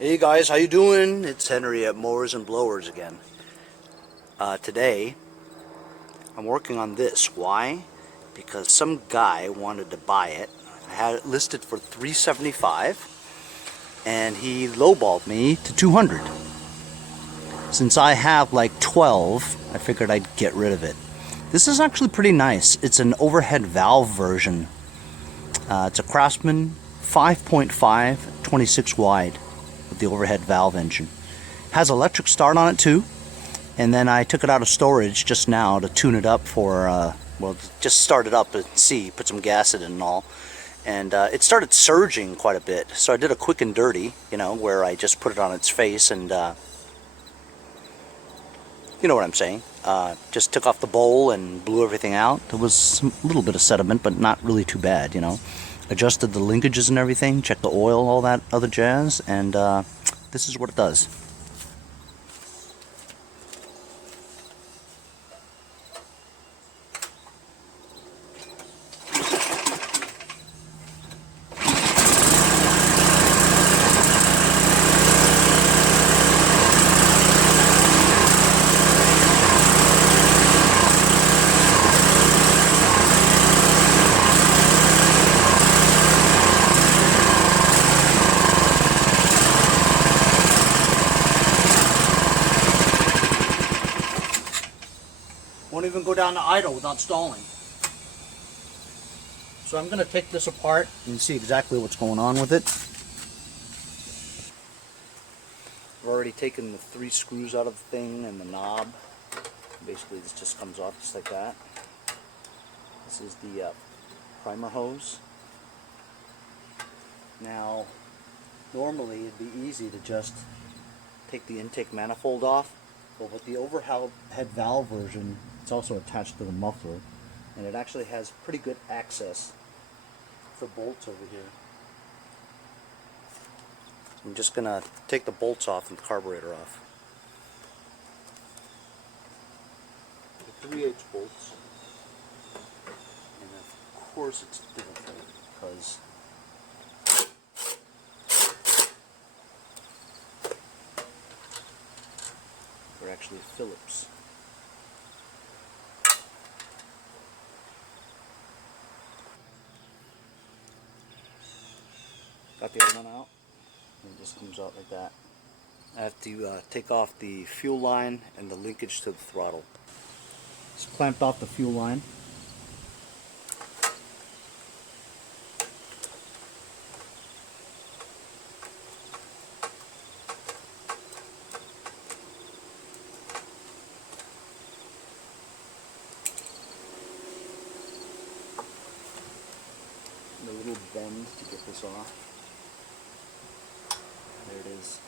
Hey guys, how you doing? It's Henry at Mowers and Blowers again. Today, I'm working on this. Why? Because some guy wanted to buy it. I had it listed for $375, and he lowballed me to $200. Since I have like 12, I figured I'd get rid of it. This is actually pretty nice. It's an overhead valve version. It's a Craftsman 5.5, 26 wide. With the overhead valve engine. Has electric start on it too, and then I took it out of storage just now to tune it up for well, just start it up and see, put some gas in it and all, and it started surging quite a bit, so I did a quick and dirty, you know, where I just put it on its face and you know what I'm saying, just took off the bowl and blew everything out. There was a little bit of sediment, but not really too bad, you know. Adjusted the linkages and everything, checked the oil, all that other jazz, and this is what it does. Won't even go down to idle without stalling. So I'm going to take this apart and see exactly what's going on with it. I've already taken the 3 screws out of the thing and the knob. Basically this just comes off just like that. This is the primer hose. Now normally it'd be easy to just take the intake manifold off, but with the overhead valve version, it's also attached to the muffler, and it actually has pretty good access for bolts over here. I'm just going to take the bolts off and the carburetor off. The 3/8 bolts, and of course it's difficult because they're actually Phillips. Got the other one out, and it just comes out like that. I have to take off the fuel line and the linkage to the throttle. Just clamped off the fuel line. And a little bend to get this off. There it is.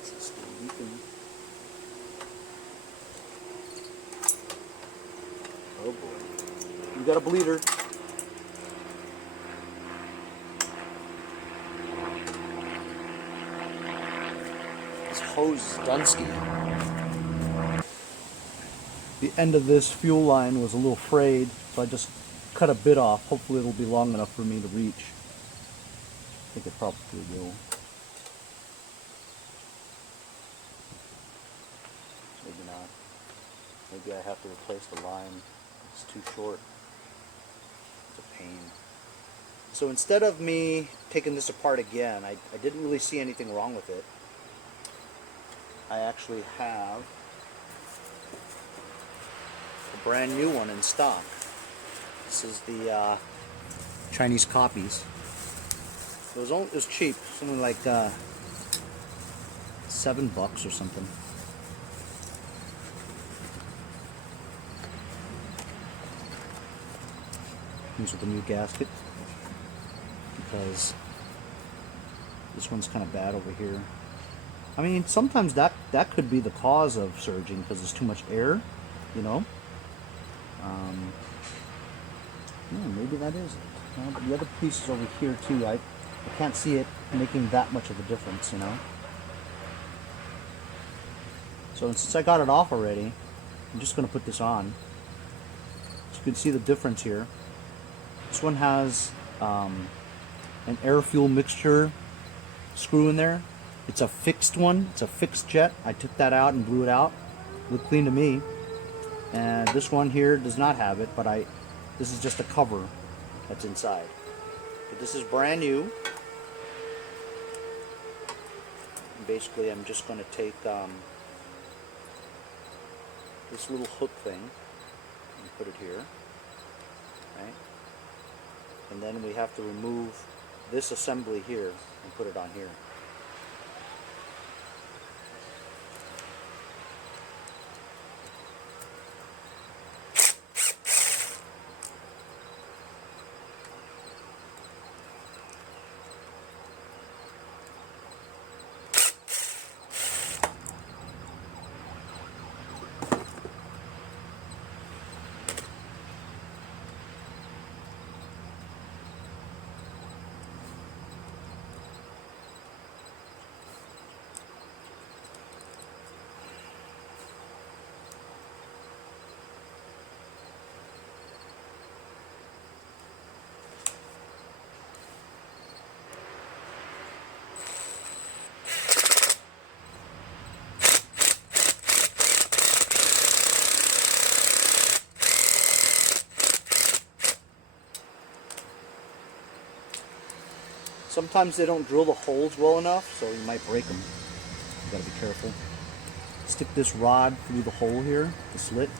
This is still leaking. Oh boy. You got a bleeder. This hose is Dunsky. The end of this fuel line was a little frayed, so I just cut a bit off. Hopefully it'll be long enough for me to reach. I think it probably will. Maybe not. Maybe I have to replace the line. It's too short. It's a pain. So instead of me taking this apart again, I didn't really see anything wrong with it. I actually have a brand new one in stock. This is the Chinese copies. It was cheap, something like $7 or something. Comes with a new gasket because this one's kind of bad over here. I mean, sometimes that could be the cause of surging because there's too much air, you know. Yeah, maybe that is it. But the other piece is over here too. I can't see it making that much of a difference, you know. So since I got it off already, I'm just going to put this on. So you can see the difference here. This one has an air-fuel mixture screw in there. It's a fixed one. It's a fixed jet. I took that out and blew it out. Looked clean to me. And this one here does not have it, but this is just a cover that's inside. But this is brand new. And basically, I'm just going to take this little hook thing and put it here. Right? And then we have to remove this assembly here and put it on here. Sometimes they don't drill the holes well enough, so you might break them. You gotta be careful. Stick this rod through the hole here, the slit.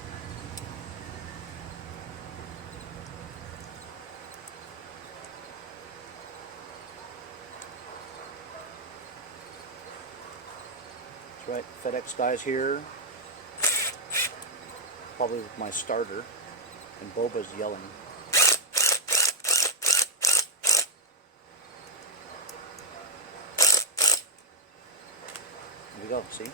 That's right, FedEx guy's here. Probably with my starter. And Boba's yelling. There we go, see?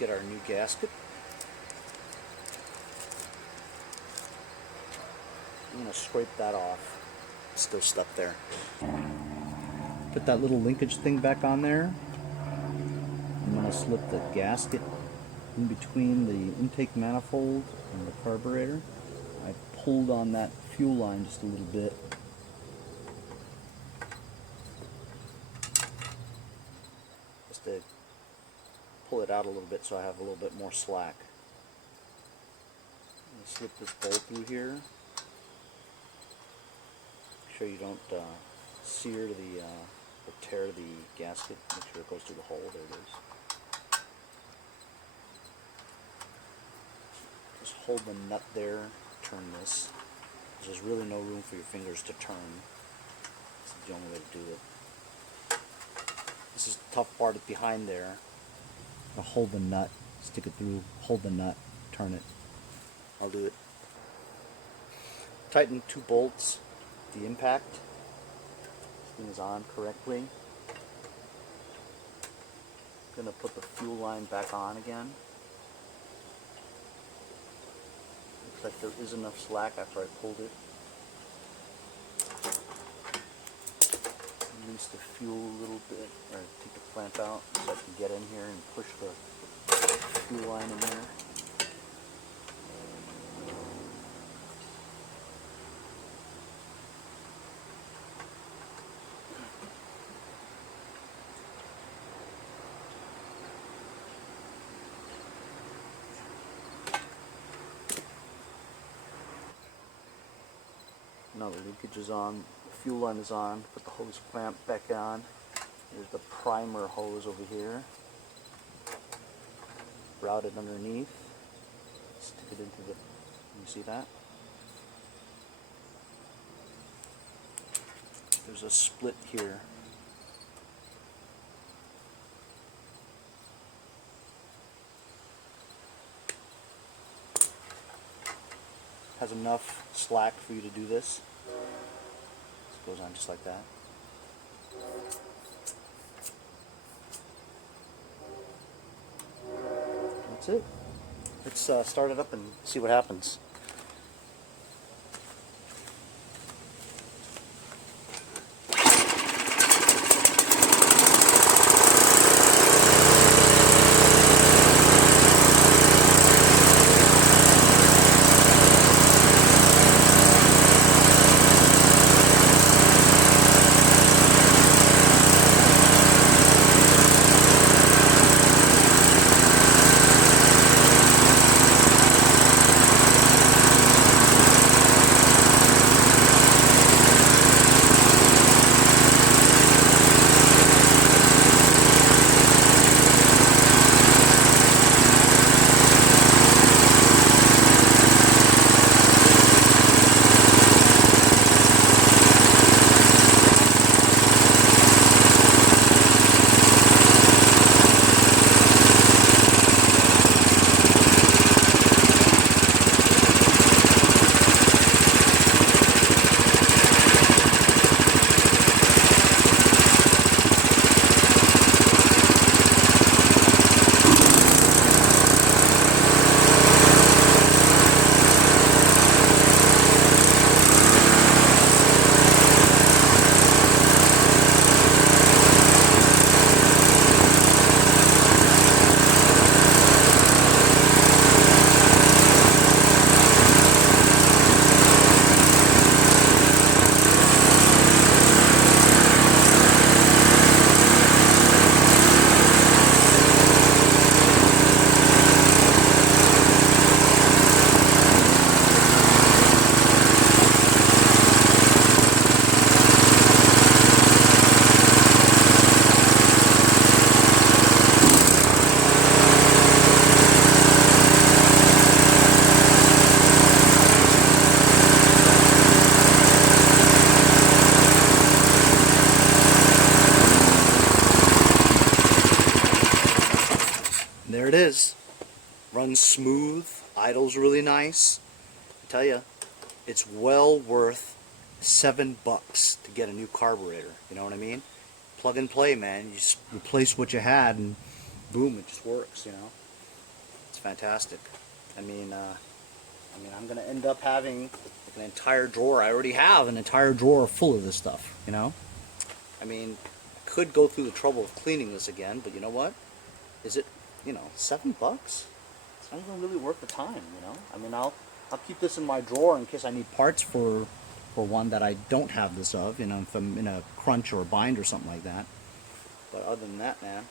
Get our new gasket. I'm going to scrape that off. It's still stuck there. Put that little linkage thing back on there. I'm going to slip the gasket in between the intake manifold and the carburetor. I pulled on that fuel line just a little bit. Just to pull it out a little bit so I have a little bit more slack. I'm going to slip this bolt through here. Make sure you don't sear the or tear the gasket. Make sure it goes through the hole. There it is. Just hold the nut there. Turn this. There's really no room for your fingers to turn. This is the only way to do it. This is the tough part behind there. Now hold the nut, stick it through, hold the nut, turn it. I'll do it. Tighten 2 bolts, the impact. This thing is on correctly. I'm going to put the fuel line back on again. Looks like there is enough slack after I pulled it. Release the fuel a little bit, or take the clamp out so I can get in here and push the fuel line in there. Now the leakage is on, the fuel line is on, put the hose clamp back on. There's the primer hose over here. Routed underneath. Stick it into the, you see that? There's a split here. Has enough slack for you to do this. This goes on just like that. That's it. Let's start it up and see what happens. runs smooth, idles really nice. I tell you, it's well worth $7 to get a new carburetor. You know what I mean? Plug and play, man. You just replace what you had and boom, it just works, you know? It's fantastic. I mean, I'm going to end up having like an entire drawer. I already have an entire drawer full of this stuff, you know? I mean, I could go through the trouble of cleaning this again, but you know what? Is it, you know, $7? It's not even really worth the time, you know? I mean, I'll keep this in my drawer in case I need parts for one that I don't have this of, you know, if I'm in a crunch or a bind or something like that. But other than that, man,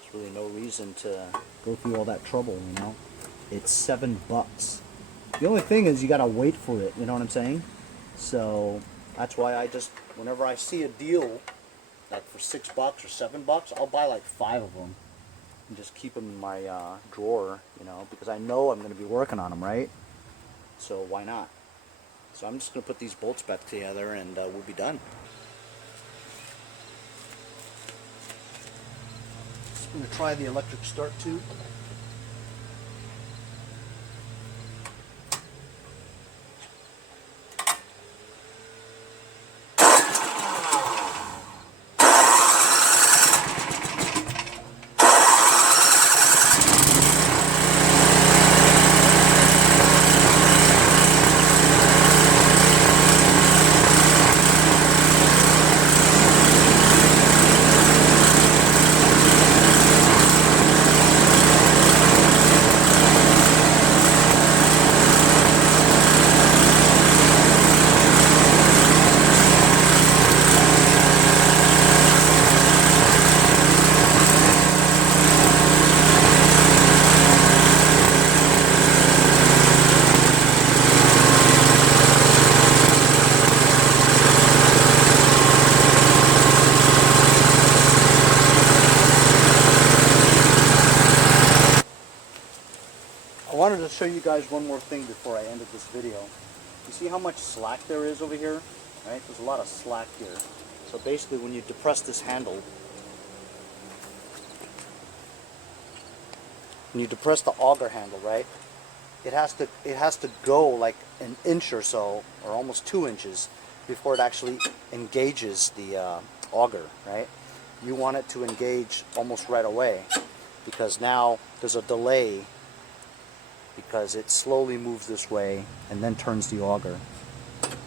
there's really no reason to go through all that trouble, you know? It's $7. The only thing is you gotta wait for it, you know what I'm saying? So that's why I just, whenever I see a deal, like for $6 or $7, I'll buy like 5 of them and just keep them in my drawer, you know, because I know I'm gonna be working on them, right? So why not? So I'm just gonna put these bolts back together and we'll be done. Just gonna try the electric start tube. I wanted to show you guys one more thing before I ended this video. You see how much slack there is over here? Right? There's a lot of slack here. So basically when you depress this handle, when you depress the auger handle, right? It has to go like an inch or so, or almost 2 inches, before it actually engages the auger, right? You want it to engage almost right away, because now there's a delay, because it slowly moves this way and then turns the auger.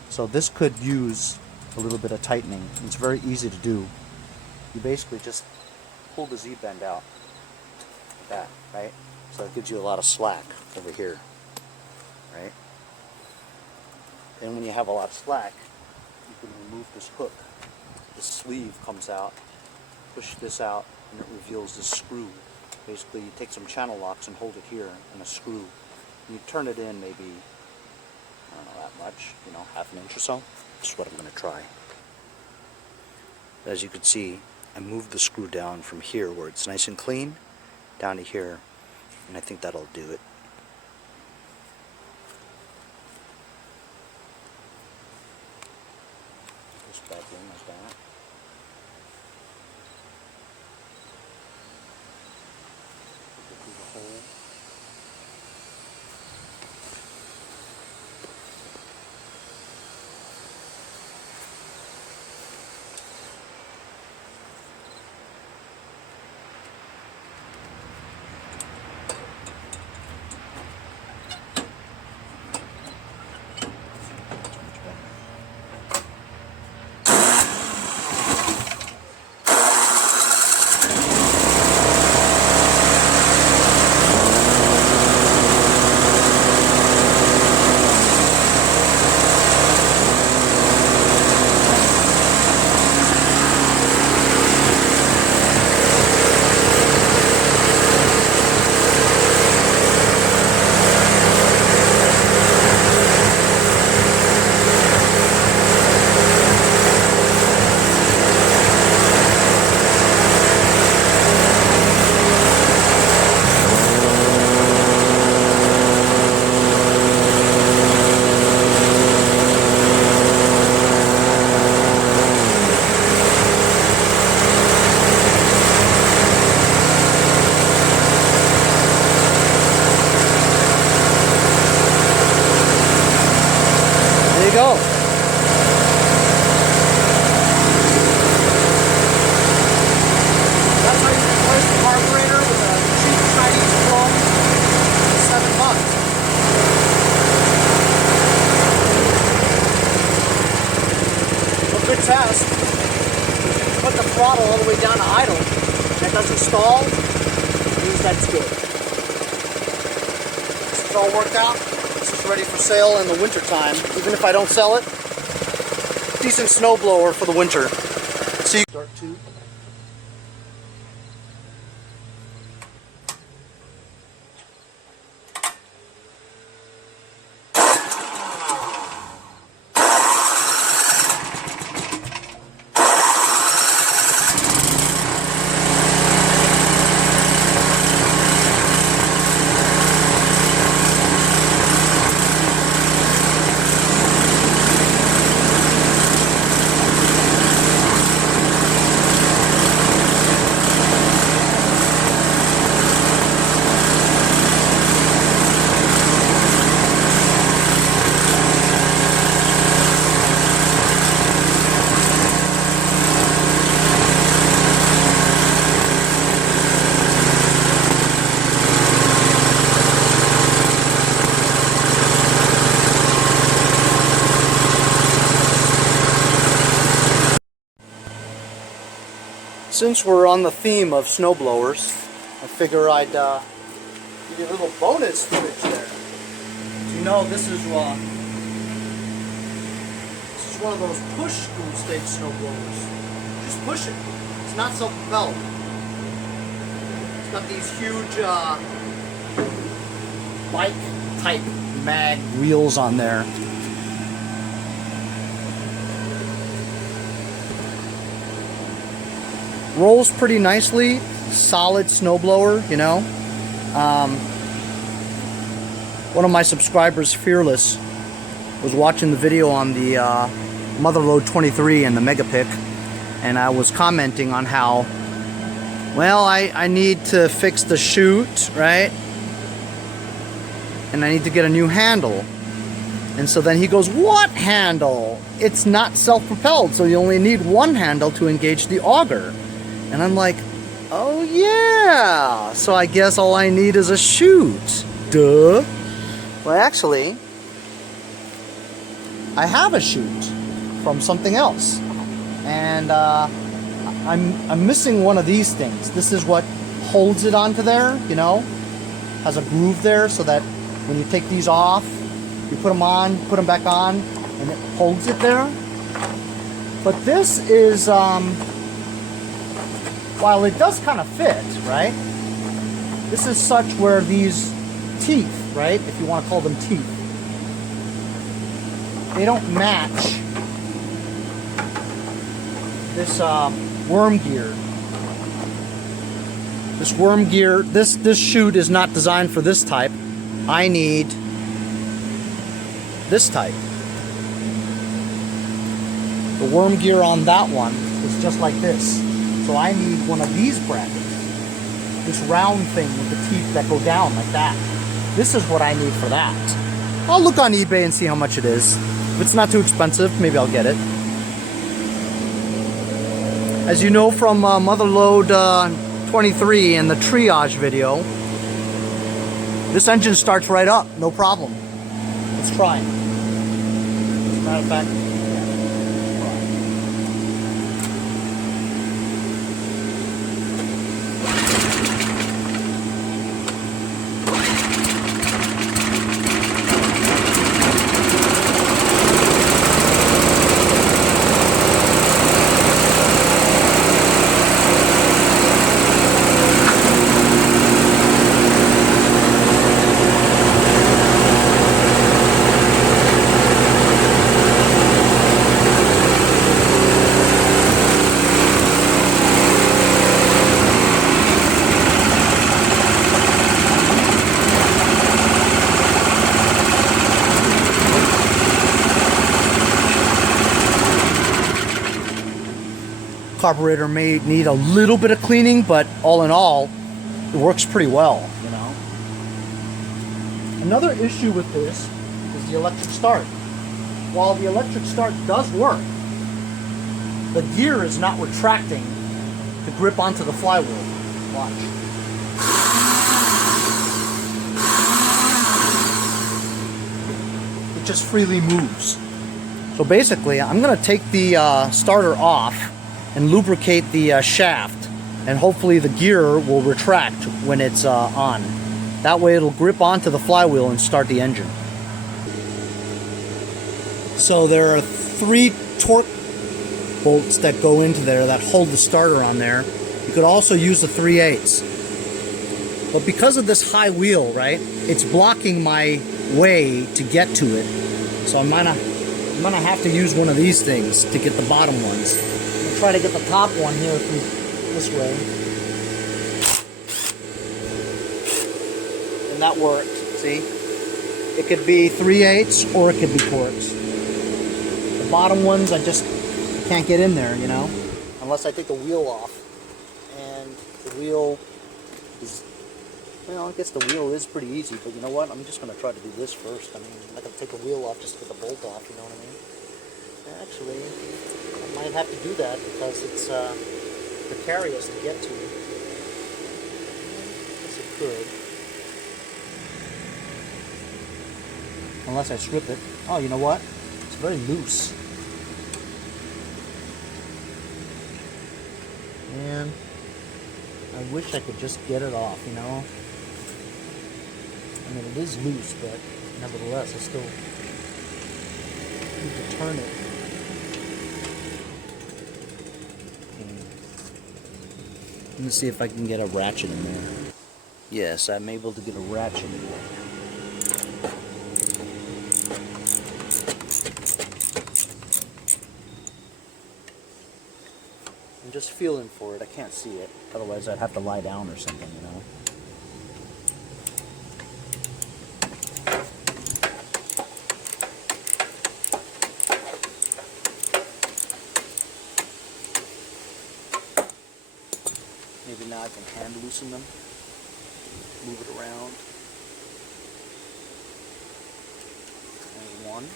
So this could use a little bit of tightening. It's very easy to do. You basically just pull the Z-bend out like that, right? So it gives you a lot of slack over here, right? And when you have a lot of slack, you can remove this hook. The sleeve comes out, push this out, and it reveals this screw. Basically, you take some channel locks and hold it here, and a screw. And you turn it in maybe, I don't know, that much, you know, half an inch or so. This is what I'm going to try. As you can see, I moved the screw down from here where it's nice and clean, down to here, and I think that'll do it. This back in like that. Put it through the hole. throttle all the way down to idle, that doesn't stall, means that's good. This is all worked out. This is ready for sale in the winter time. Even if I don't sell it, decent snowblower for the winter. See, start two. Since we're on the theme of snowblowers, I figure I'd give you a little bonus footage there. You know, this is one of those push school stage snowblowers. Just push it. It's not self-propelled. It's got these huge bike-type mag wheels on there. Rolls pretty nicely, solid snowblower, you know. One of my subscribers, Fearless, was watching the video on the Motherload 23 and the Megapic, and I was commenting on how, well, I need to fix the chute, right? And I need to get a new handle. And so then he goes, what handle? It's not self-propelled, so you only need one handle to engage the auger. And I'm like, oh yeah, so I guess all I need is a chute. Duh. Well, actually, I have a chute from something else. And I'm missing one of these things. This is what holds it onto there, you know. Has a groove there so that when you take these off, you put them on, put them back on, and it holds it there. But this is, while it does kind of fit, right? This is such where these teeth, right? If you want to call them teeth, they don't match this worm gear. This worm gear, this chute is not designed for this type. I need this type. The worm gear on that one is just like this. So I need one of these brackets. This round thing with the teeth that go down like that. This is what I need for that. I'll look on eBay and see how much it is. If it's not too expensive, maybe I'll get it. As you know from Motherload 23 and the triage video, this engine starts right up, no problem. Let's try it. As a matter of fact, carburetor may need a little bit of cleaning, but all in all, it works pretty well, you know. Another issue with this is the electric start. While the electric start does work, the gear is not retracting to grip onto the flywheel. Watch. It just freely moves. So basically, I'm going to take the starter off and lubricate the shaft, and hopefully the gear will retract when it's on. That way it'll grip onto the flywheel and start the engine. So there are 3 torque bolts that go into there that hold the starter on there. You could also use the 3/8. But because of this high wheel, right, it's blocking my way to get to it. So I'm gonna have to use one of these things to get the bottom ones. I'm gonna try to get the top one here through this way. And that worked, see? It could be 3/8 or it could be torques. The bottom ones, I can't get in there, you know, unless I take the wheel off. And the wheel is, well, I guess the wheel is pretty easy, but you know what? I'm just going to try to do this first. I mean, I'm not going to take the wheel off just to get the bolt off, you know what I mean? Actually, I might have to do that because it's precarious to get to. I guess it could. Unless I strip it. Oh, you know what? It's very loose. Man, I wish I could just get it off, you know? I mean, it is loose, but nevertheless, I still need to turn it. Let me see if I can get a ratchet in there. Yes, I'm able to get a ratchet in there. I'm just feeling for it. I can't see it. Otherwise, I'd have to lie down or something, you know? Maybe now I can hand loosen them. Move it around. There's one.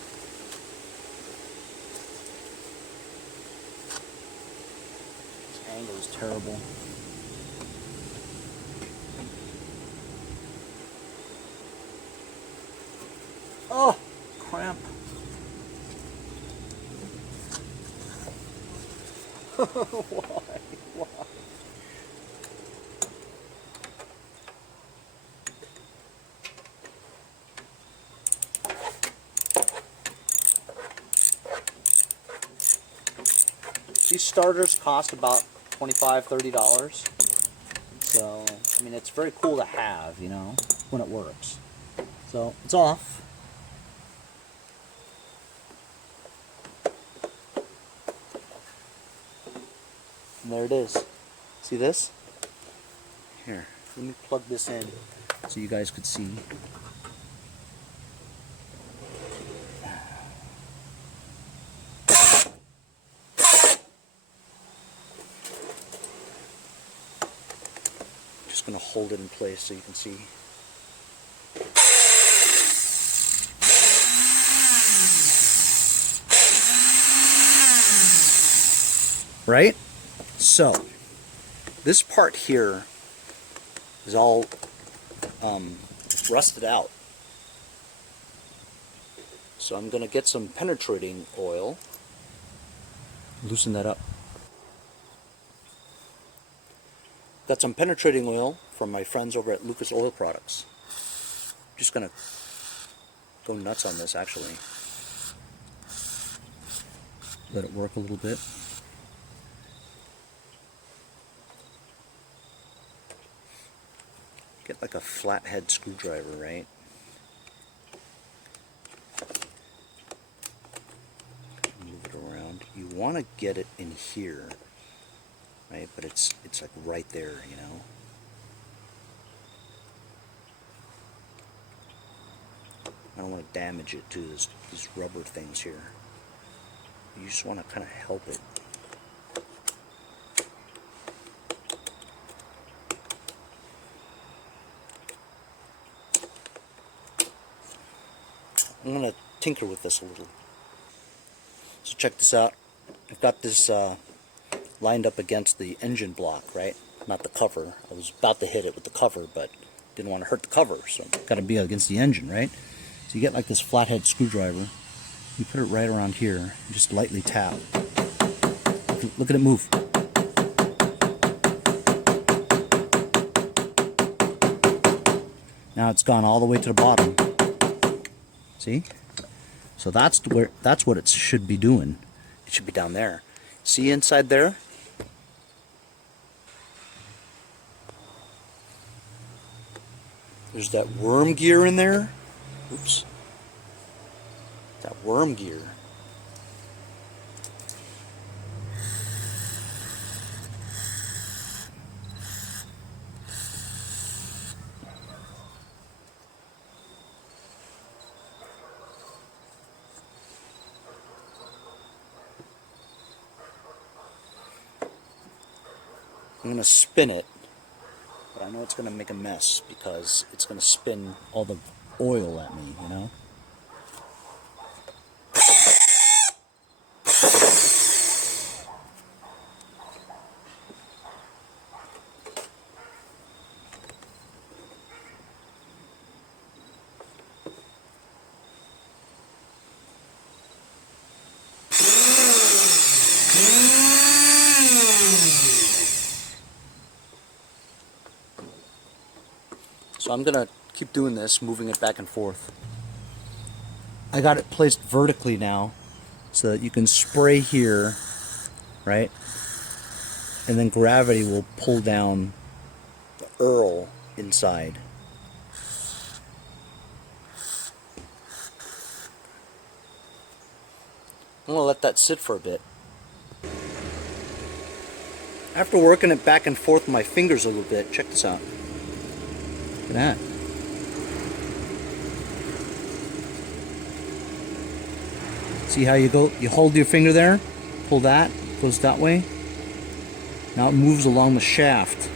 Angle is terrible. Oh, cramp. Why? These starters cost about $25, $30. So, I mean, it's very cool to have, you know, when it works. So, it's off. And there it is. See this? Here, let me plug this in so you guys could see. Just going to hold it in place so you can see. Right? So, this part here is all rusted out. So I'm going to get some penetrating oil, loosen that up. Got some penetrating oil from my friends over at Lucas Oil Products. Just going to go nuts on this actually. Let it work a little bit. Get like a flathead screwdriver, right? Move it around. You want to get it in here, right? But it's like right there, you know. I don't want to damage it to these rubber things here. You just want to kind of help it. I'm going to tinker with this a little. So check this out. I've got this lined up against the engine block, right? Not the cover. I was about to hit it with the cover, but didn't want to hurt the cover, so it's got to be against the engine, right? So you get like this flathead screwdriver. You put it right around here and just lightly tap. Look at it move. Now it's gone all the way to the bottom. See? So that's what it should be doing. It should be down there. See inside there? There's that worm gear in there. Oops. That worm gear. I'm going to spin it, but I know it's going to make a mess because it's going to spin all the oil at me, you know? So I'm gonna keep doing this, moving it back and forth. I got it placed vertically now so that you can spray here, right? And then gravity will pull down the earl inside. I'm gonna let that sit for a bit. After working it back and forth with my fingers a little bit, check this out. Look at that. See how you go? You hold your finger there, pull that, goes that way. Now it moves along the shaft.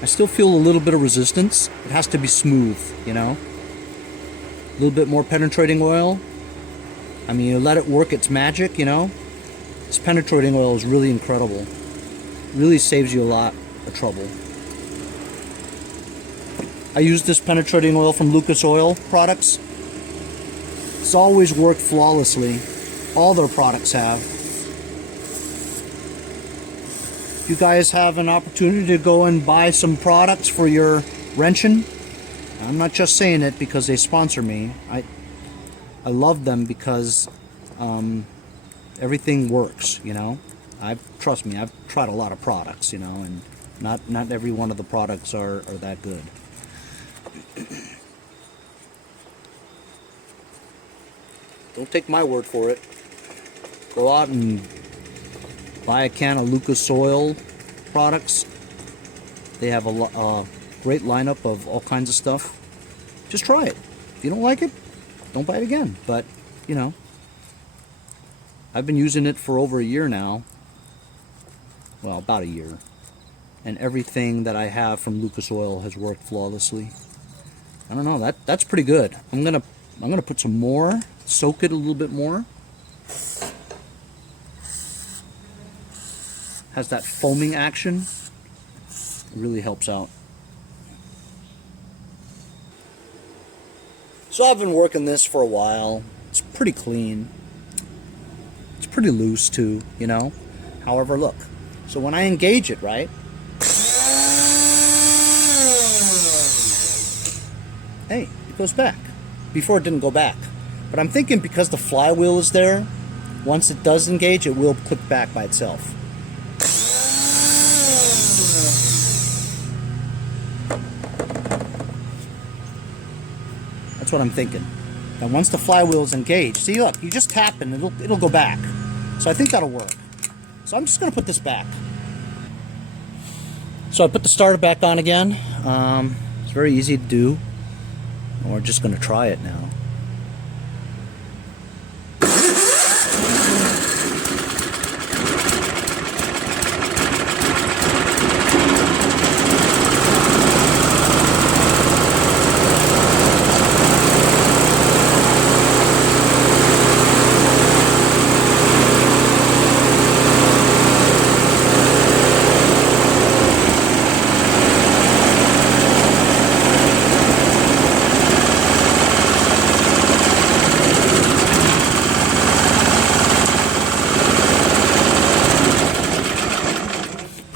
I still feel a little bit of resistance. It has to be smooth, you know? A little bit more penetrating oil. I mean, you let it work its magic, you know? This penetrating oil is really incredible. Really saves you a lot of trouble. I use this penetrating oil from Lucas Oil products. It's always worked flawlessly. All their products have. You guys have an opportunity to go and buy some products for your wrenching. I'm not just saying it because they sponsor me. I love them because everything works, you know. Trust me, I've tried a lot of products, you know, and not every one of the products are that good. Don't take my word for it. Go out and buy a can of Lucas Oil products. They have a great lineup of all kinds of stuff. Just try it. If you don't like it, don't buy it again. But, you know, I've been using it for over a year now. Well, about a year. And everything that I have from Lucas Oil has worked flawlessly. I don't know, that's pretty good. I'm gonna put some more, soak it a little bit more. Has that foaming action. It really helps out. So I've been working this for a while. It's pretty clean. It's pretty loose too, you know. However, look. So when I engage it, right? Hey, it goes back. Before it didn't go back. But I'm thinking because the flywheel is there, once it does engage, it will click back by itself. That's what I'm thinking. And once the flywheel is engaged, see, look, you just tap and it'll go back. So I think that'll work. So I'm just going to put this back. So I put the starter back on again. It's very easy to do. We're just going to try it now.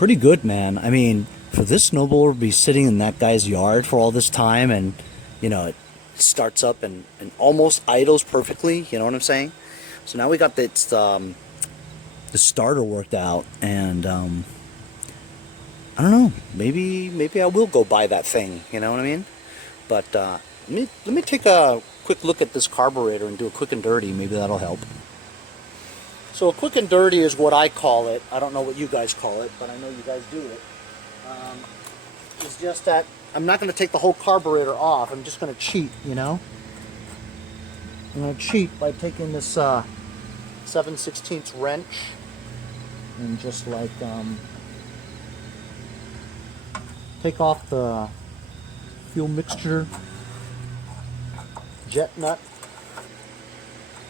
Pretty good, man. I mean, For this snowblower to be sitting in that guy's yard for all this time, and you know, it starts up and almost idles perfectly, you know what I'm saying? So now we got the starter worked out, and I don't know, maybe I will go buy that thing, you know what I mean? But let me take a quick look at this carburetor and do a quick and dirty. Maybe that'll help. So a quick and dirty is what I call it. I don't know what you guys call it, but I know you guys do it. It's just that I'm not going to take the whole carburetor off. I'm just going to cheat, you know? I'm going to cheat by taking this 7/16 wrench and just like take off the fuel mixture jet nut.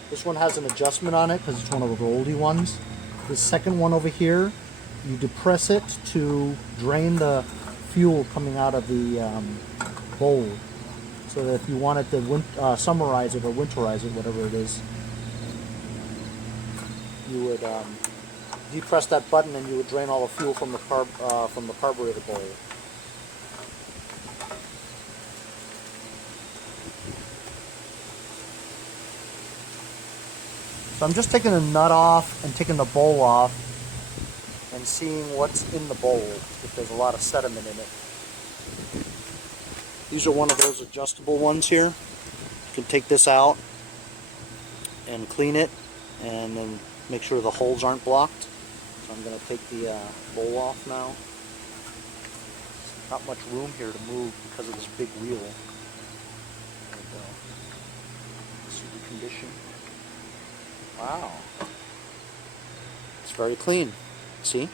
This one has an adjustment on it because it's one of the oldie ones. The second one over here, you depress it to drain the fuel coming out of the bowl. So that if you wanted to summerize it or winterize it, whatever it is, you would depress that button and you would drain all the fuel from the carburetor bowl. So I'm just taking the nut off and taking the bowl off and seeing what's in the bowl, if there's a lot of sediment in it. These are one of those adjustable ones here. You can take this out and clean it and then make sure the holes aren't blocked. So I'm going to take the bowl off now. Not much room here to move because of this big wheel. There we go. See the condition. Wow. It's very clean. See?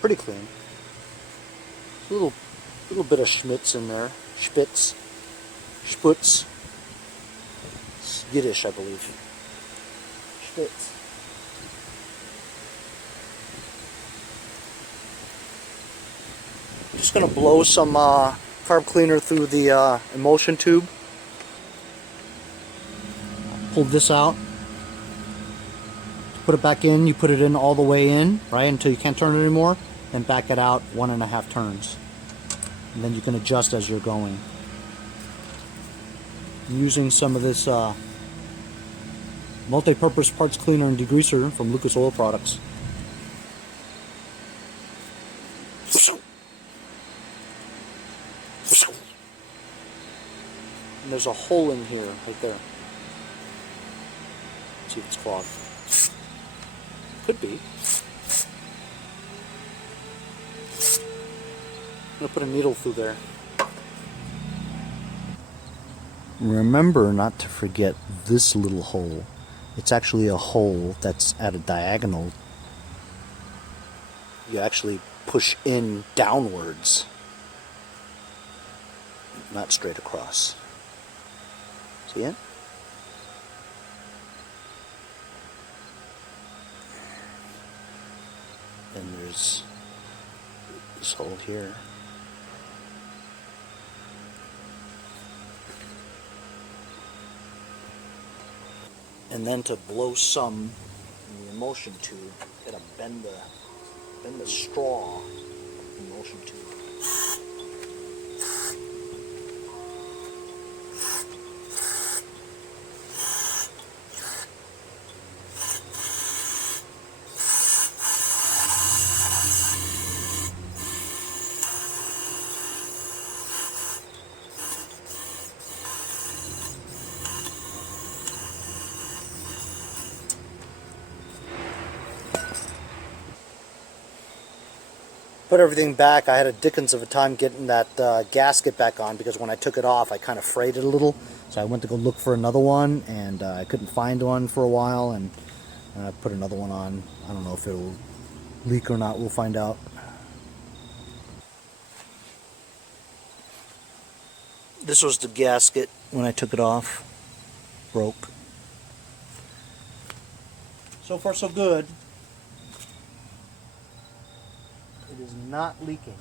Pretty clean. A little bit of schmitz in there. Spitz. Sputz. It's Yiddish, I believe. Spitz. I'm just going to blow some carb cleaner through the emulsion tube. Pull this out. Put it back in, you put it in all the way in, right, until you can't turn it anymore, and back it out 1.5 turns. And then you can adjust as you're going. I'm using some of this multi-purpose parts cleaner and degreaser from Lucas Oil Products. And there's a hole in here, right there. Let's see if it's clogged. Could be. I'm going to put a needle through there. Remember not to forget this little hole. It's actually a hole that's at a diagonal. You actually push in downwards, not straight across. See it? And there's this hole here. And then to blow some in the emulsion tube, you gotta bend the straw emulsion tube. Put everything back. I had a dickens of a time getting that gasket back on because when I took it off I kind of frayed it a little, so I went to go look for another one and I couldn't find one for a while, and I put another one on. I don't know if it'll leak or not, we'll find out. This was the gasket when I took it off. Broke. So far so good. It is not leaking.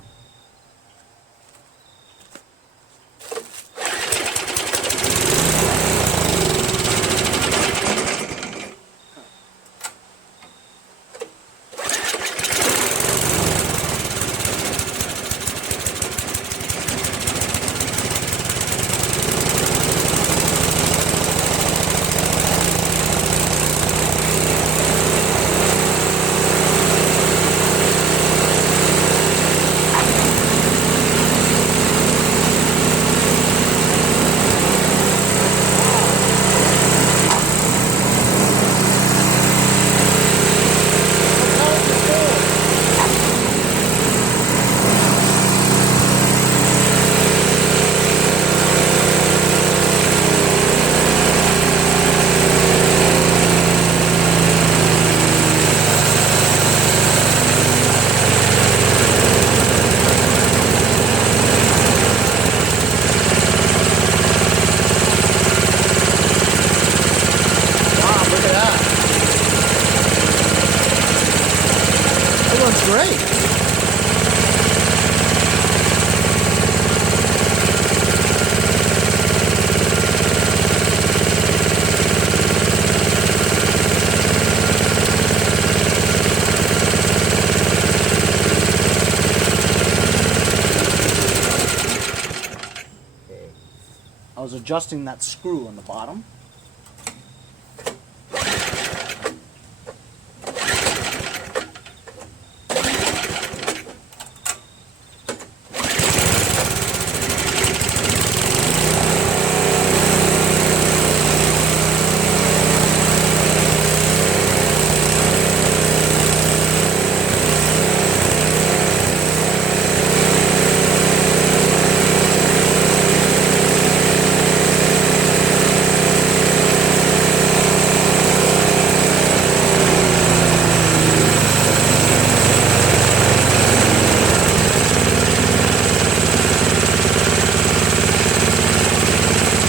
I was adjusting that screw on the bottom.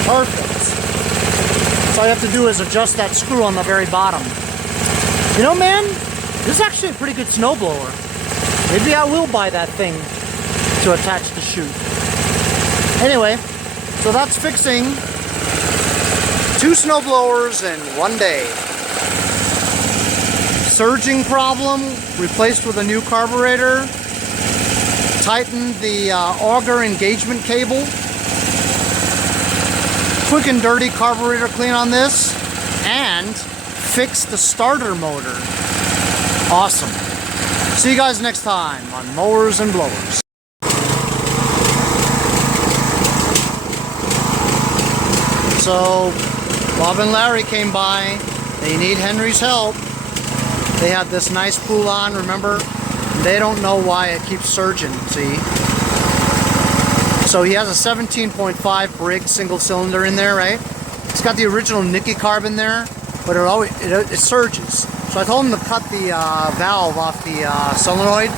Perfect. So all you have to do is adjust that screw on the very bottom. You know, man, this is actually a pretty good snowblower. Maybe I will buy that thing to attach the chute. Anyway, so that's fixing 2 snowblowers in 1 day. Surging problem, replaced with a new carburetor. Tightened the auger engagement cable. Quick and dirty carburetor clean on this, and fix the starter motor. Awesome. See you guys next time on Mowers and Blowers. So Bob and Larry came by. They need Henry's help. They had this nice pool on, remember? They don't know why it keeps surging, see? So he has a 17.5 Brigg single cylinder in there, right? It's got the original Nicky carb in there, but it surges. So I told him to cut the valve off the solenoid,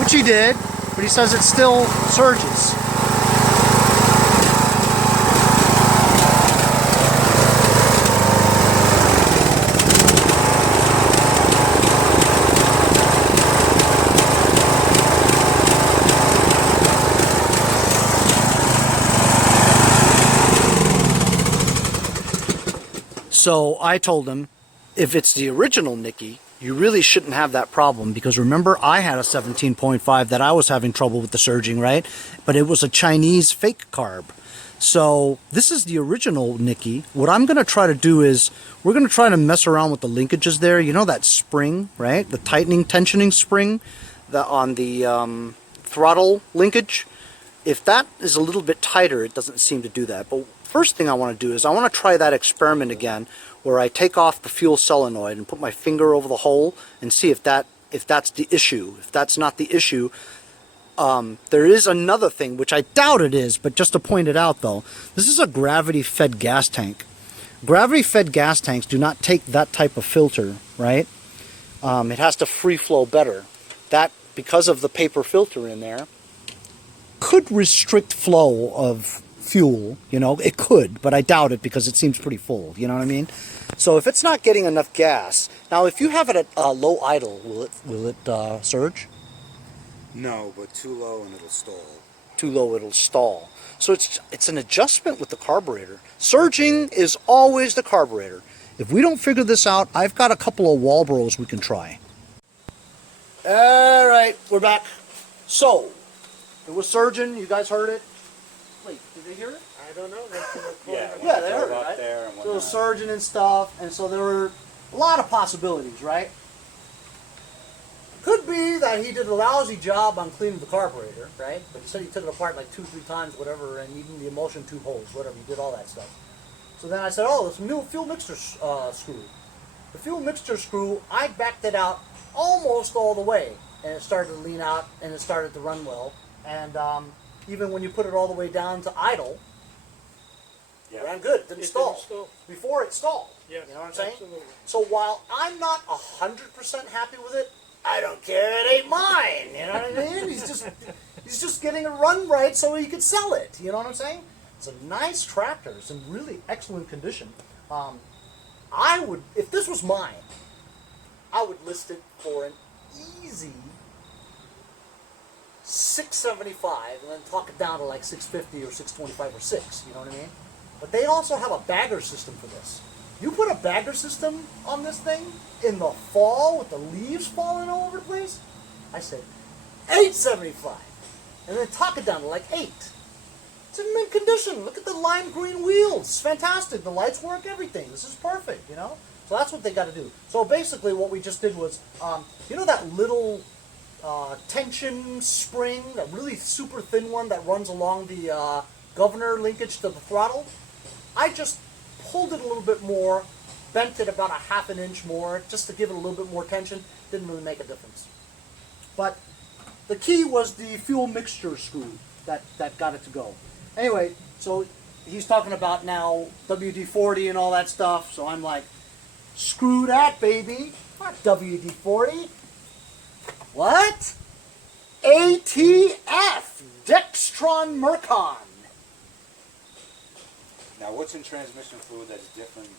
which he did, but he says it still surges. So I told him, if it's the original Nicky, you really shouldn't have that problem, because remember, I had a 17.5 that I was having trouble with the surging, right? But it was a Chinese fake carb. So this is the original Nicky. What I'm going to try to do is, we're going to try to mess around with the linkages there. You know that spring, right? The tightening, tensioning spring on the throttle linkage. If that is a little bit tighter, it doesn't seem to do that. But first thing I want to do is I want to try that experiment again, where I take off the fuel solenoid and put my finger over the hole and see if that's the issue. If that's not the issue, there is another thing, which I doubt it is, but just to point it out though, this is a gravity-fed gas tank. Gravity-fed gas tanks do not take that type of filter, right? It has to free flow better. That, because of the paper filter in there, could restrict flow of fuel, you know, it could, but I doubt it because it seems pretty full, you know what I mean? So if it's not getting enough gas, now if you have it at low idle, will it surge? No, but too low and it'll stall. Too low, it'll stall. So it's an adjustment with the carburetor. Surging is always the carburetor. If we don't figure this out, I've got a couple of Walbros we can try. All right, we're back. So it was surging. You guys heard it. Wait, did they hear it? I don't know. Yeah, They heard it, right? So it was surging and stuff, and so there were a lot of possibilities, right? Could be that he did a lousy job on cleaning the carburetor, right? But he said he took it apart like 2-3 times, whatever, and even the emulsion tube holes, whatever, he did all that stuff. So then I said, oh, this new fuel mixture screw. The fuel mixture screw, I backed it out almost all the way, and it started to lean out, and it started to run well, and even when you put it all the way down to idle, it ran good. It didn't stall. Before it stalled. Yes, you know what I'm saying? absolutely. So while I'm not 100% happy with it, I don't care. It ain't mine. You know what I mean? He's just getting it run right so he could sell it. You know what I'm saying? It's a nice tractor. It's in really excellent condition. I would, if this was mine, I would list it for an easy $675, and then talk it down to like $650 or $625 or $6. You know what I mean? But they also have a bagger system for this. You put a bagger system on this thing in the fall with the leaves falling all over the place, I said $875, and then talk it down to like $8. It's in mint condition. Look at the lime green wheels. It's fantastic. The lights work, everything. This is perfect, you know? So that's what they got to do. So basically what we just did was, you know that little tension spring, that really super thin one that runs along the governor linkage to the throttle? I just pulled it a little bit more, bent it about a half an inch more, just to give it a little bit more tension. Didn't really make a difference. But the key was the fuel mixture screw that got it to go. Anyway, so he's talking about now WD-40 and all that stuff, so I'm like, screw that, baby. Not WD-40. What? ATF, Dextron Mercon. Now, what's in transmission fluid that's different?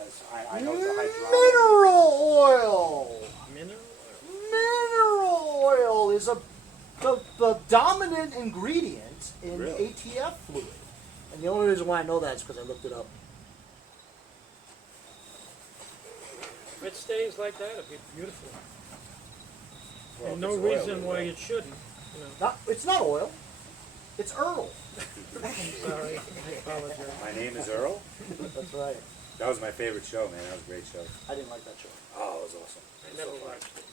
As I know the hydraulic. Mineral oil. Mineral Mineral oil is the dominant ingredient in Really? ATF fluid. And the only reason why I know that is because I looked it up. If it stays like that, it'd be beautiful. Well, And if no it's oil, reason then why oil. it shouldn't. You know. It's not oil. It's Earl. I'm sorry. I apologize. My name is Earl. That's right. That was my favorite show, man. That was a great show. I didn't like that show. Oh, it was awesome. I never watched it.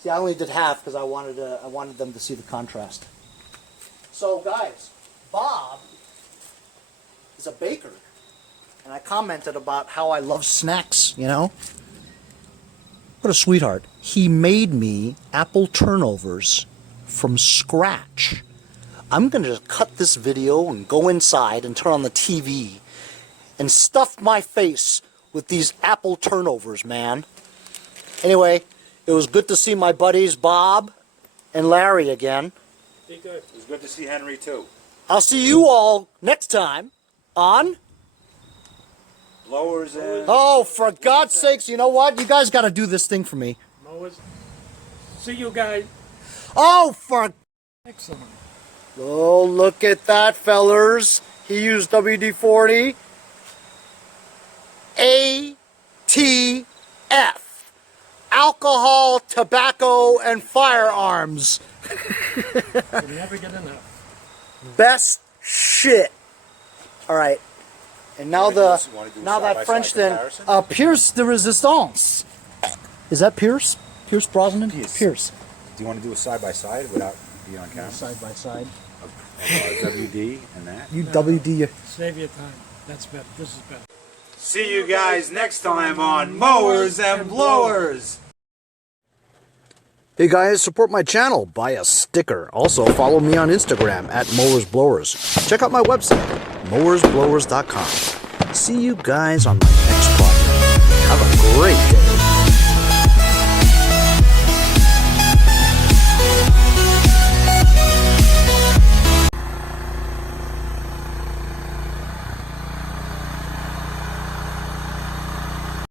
See, I only did half because I wanted them to see the contrast. So, guys, Bob is a baker, and I commented about how I love snacks. You know, what a sweetheart. He made me apple turnovers from scratch. I'm going to cut this video and go inside and turn on the TV and stuff my face with these apple turnovers, man. Anyway, it was good to see my buddies Bob and Larry again. Be good. It was good to see Henry, too. I'll see you all next time on... Blowers and... Oh, for God's sakes, you know what? You guys got to do this thing for me. Mowers. See you guys. Oh, for... Excellent. Oh, look at that, fellers. He used WD-40. ATF. Alcohol, tobacco, and firearms. You never get enough. Best shit. All right. And now Wanna do that side-by-side French then, comparison? Pierce the Resistance. Is that Pierce? Pierce Brosnan? Pierce. Do you want to do a side-by-side without being on camera? Side by side. WD and that? You WD. Save your time. That's better. This is better. See you guys next time on Mowers and Blowers. Hey guys, support my channel. Buy a sticker. Also, follow me on Instagram at Mowers Blowers. Check out my website, mowersblowers.com. See you guys on my next project. Have a great day.